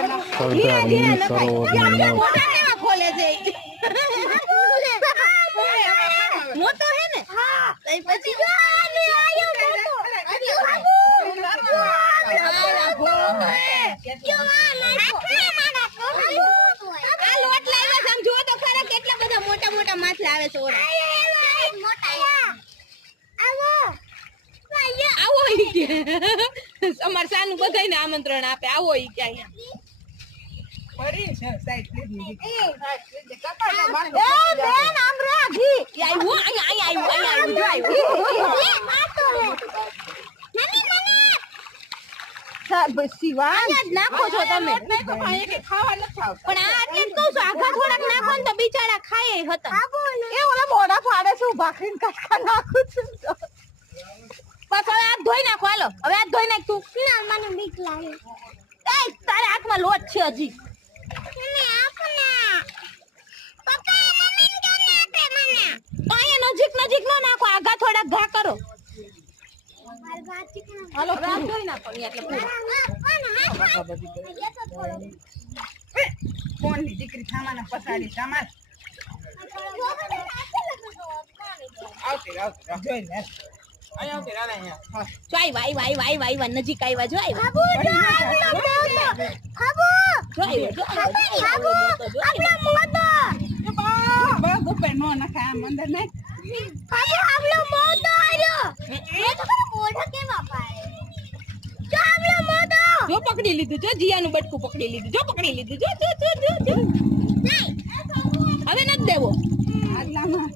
સરદારની સરોવરની મોજ ખોલે છે મોટો હે ને પછી મોટા મોટા માછલા આવે છે આવો ઈ કે અમાર સાનું બધાયને આમંત્રણ આપે આવો ઈ કે અહીંયા પડી છે સાઈડ લીધી એ કાકા બેન આમ રાગી આયો આયો નાખો છો તમે પણ આ એટલે કહું છું આઘા થોડાક નાખો ને તો બિચારા ખાય હતા એ ઓલા મોઢા ફાડે છે ભાખરીને કાકા નાખું છું બસ હવે હાથ ધોઈ નાખો હાલો હવે હાથ ધોઈ નાખ તું ના મને બીક લાગે એ તારા હાથમાં લોટ છે હજી મને આપના પપ્પા મમ્મીને કે આપે મને પાયા નજીક નો નાખો આઘા થોડાક ઘા કરો હાલો હાથ ધોઈ નાખો એટલે કોણ ની દીકરી સામાન પસાડી સામાન આવતી જોઈ લે આયા નજીક આવ્યા જો પકડી લીધું જો જીયાનું બટકું પકડી લીધું જો પકડી લીધું જો હવે નથી દેવો આટલામાં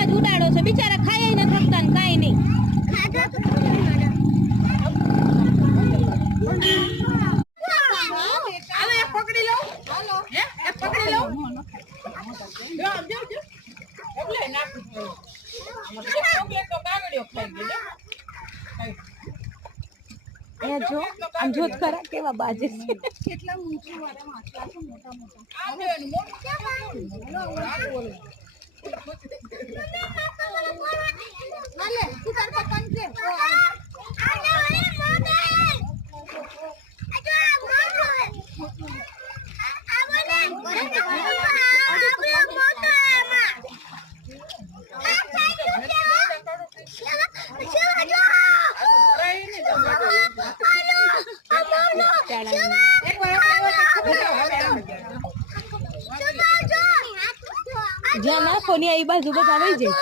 જ ઉડાડો છે બિચારા ખાય ન થકતા ને કાઈ નહીં હવે પકડી લો હાલો હે પકડી લો જો એટલે નાખું ચોકલેટ તો કાગળિયો ખાઈ ગયો અહીંયા જો આમ જોત કરા કેવા બાજે છે કેટલા ઊંચું વાળા માછલા છે મોટા મોટા આવે ને મોટું હાલે સુતાર પકન છે આને ઓલે મોટો હે આ મોટો હે આ બોલે મોટો જ્યાં નાખો ને એ બાજુ બધા આવી જાય